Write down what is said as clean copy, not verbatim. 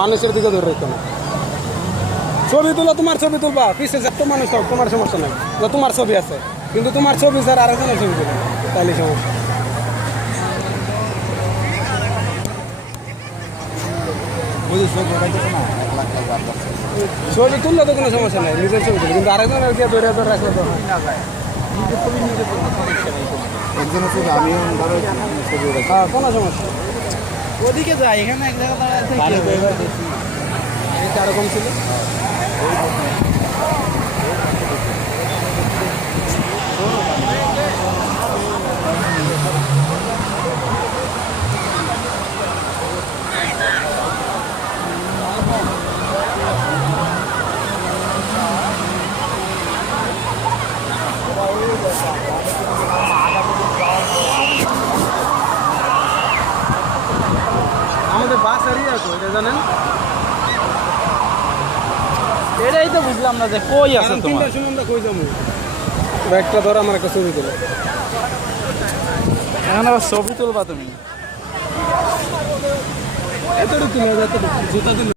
মানুষের দিকে ধরে রেখো না। ছবি তুলো, তোমার ছবি তুলবা, পিছিয়ে যত মানুষ হোক তোমার সমস্যা নাই। তোমার ছবি আছে, কিন্তু তোমার ছবি স্যার আরেকজনের ছবি তুলো, তাহলে সমস্যা। ছবি তুললে তো কোনো সমস্যা নাই, নিজের ছবি তুলো, কিন্তু আরেকজনের গিয়ে ধরে ধরে রাখলে তো হয়। হ্যাঁ, কোনো সমস্যা। ওদিকে যাই, এখানে এক জায়গা দাঁড়ায় এটা এরকম ছিল। আমাদের বাস এরিয়া তো এটা জানেন। এটাই তো বুঝলাম না যে কই আছে তোমার। কই যাবো, ব্যাগটা ধর, আমার একটা ছবি তুলো। এখানে আবার ছবি তুলবা তুমি? এতটুকু জুতা দিল।